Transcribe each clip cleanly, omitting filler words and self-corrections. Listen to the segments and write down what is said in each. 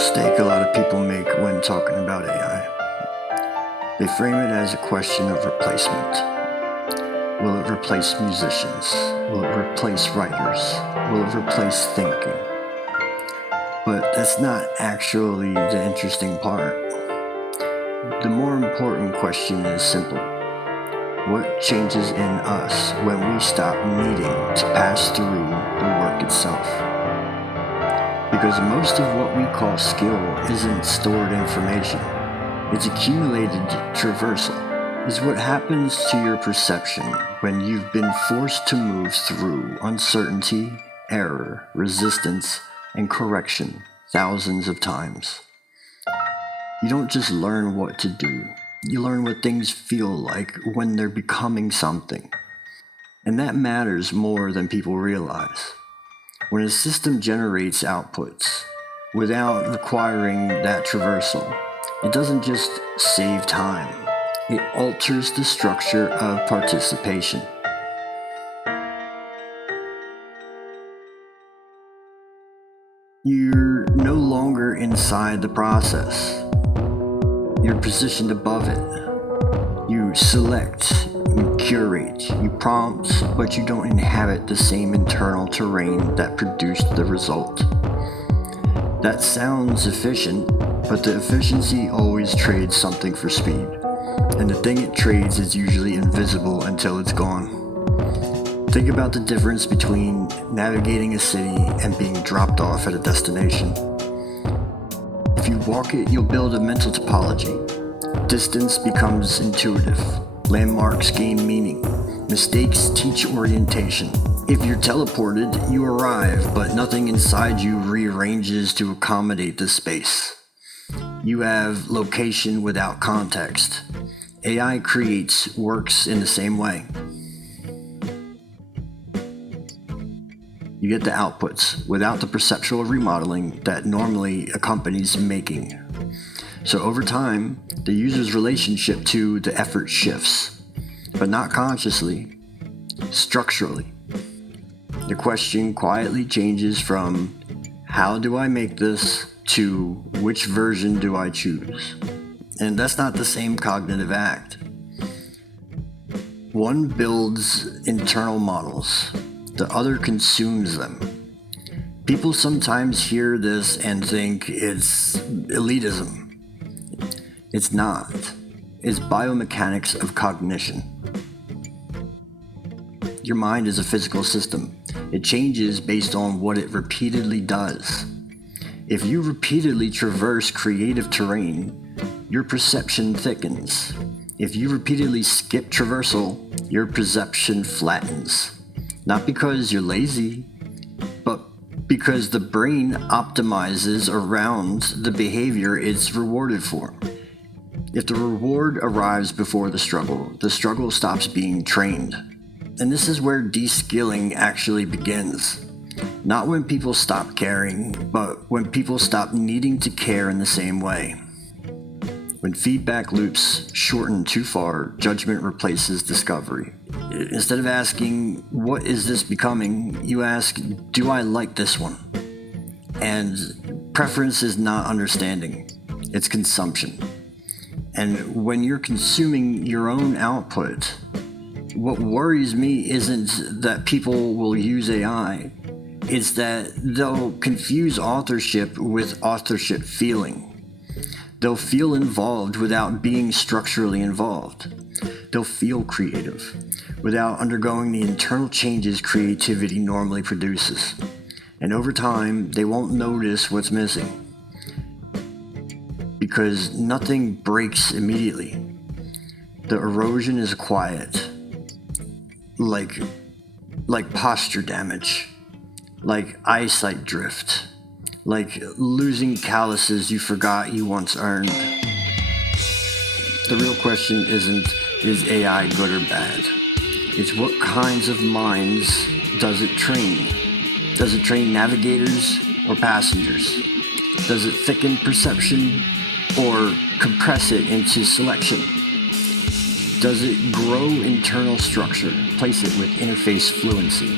mistake a lot of people make when talking about AI. They frame it as a question of replacement. Will it replace musicians? Will it replace writers? Will it replace thinking? But that's not actually the interesting part. The more important question is simple. What changes in us when we stop needing to pass through the work itself? Because most of what we call skill isn't stored information. It's accumulated traversal. It's what happens to your perception when you've been forced to move through uncertainty, error, resistance, and correction thousands of times. You don't just learn what to do. You learn what things feel like when they're becoming something. And that matters more than people realize. When a system generates outputs without requiring that traversal, it doesn't just save time, it alters the structure of participation. You're no longer inside the process. You're positioned above it. You select, you curate, you prompt, but you don't inhabit the same internal terrain that produced the result. That sounds efficient, but the efficiency always trades something for speed, and the thing it trades is usually invisible until it's gone. Think about the difference between navigating a city and being dropped off at a destination. If you walk it, you'll build a mental topology. Distance becomes intuitive. Landmarks gain meaning. Mistakes teach orientation. If you're teleported, you arrive, but nothing inside you rearranges to accommodate the space. You have location without context. AI creates works in the same way. You get the outputs without the perceptual remodeling that normally accompanies making. So over time, the user's relationship to the effort shifts, but not consciously, structurally. The question quietly changes from, how do I make this, to which version do I choose? And that's not the same cognitive act. One builds internal models. The other consumes them. People sometimes hear this and think it's elitism. It's not. It's biomechanics of cognition. Your mind is a physical system. It changes based on what it repeatedly does. If you repeatedly traverse creative terrain, your perception thickens. If you repeatedly skip traversal, your perception flattens. Not because you're lazy, but because the brain optimizes around the behavior it's rewarded for. If the reward arrives before the struggle stops being trained. And this is where de-skilling actually begins. Not when people stop caring, but when people stop needing to care in the same way. When feedback loops shorten too far, judgment replaces discovery. Instead of asking, what is this becoming, you ask, do I like this one? And preference is not understanding, it's consumption. And when you're consuming your own output, what worries me isn't that people will use AI, it's that they'll confuse authorship with authorship feeling. They'll feel involved without being structurally involved. They'll feel creative without undergoing the internal changes creativity normally produces. And over time, they won't notice what's missing. Because nothing breaks immediately. The erosion is quiet. Like posture damage. Like eyesight drift. Like losing calluses you forgot you once earned. The real question isn't, is AI good or bad? It's what kinds of minds does it train? Does it train navigators or passengers? Does it thicken perception or compress it into selection? Does it grow internal structure, place it with interface fluency?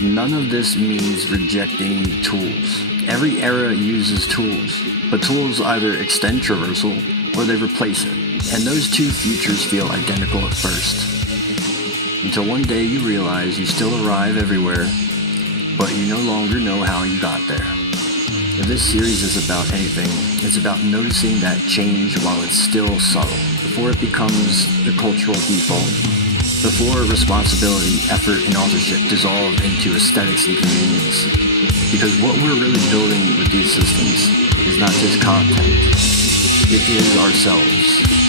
None of this means rejecting tools. Every era uses tools, but tools either extend traversal or they replace it, and those two futures feel identical at first. Until one day you realize you still arrive everywhere, but you no longer know how you got there. If this series is about anything, it's about noticing that change while it's still subtle, before it becomes the cultural default, before responsibility, effort, and authorship dissolve into aesthetics and convenience. Because what we're really building with these systems is not just content, it is ourselves.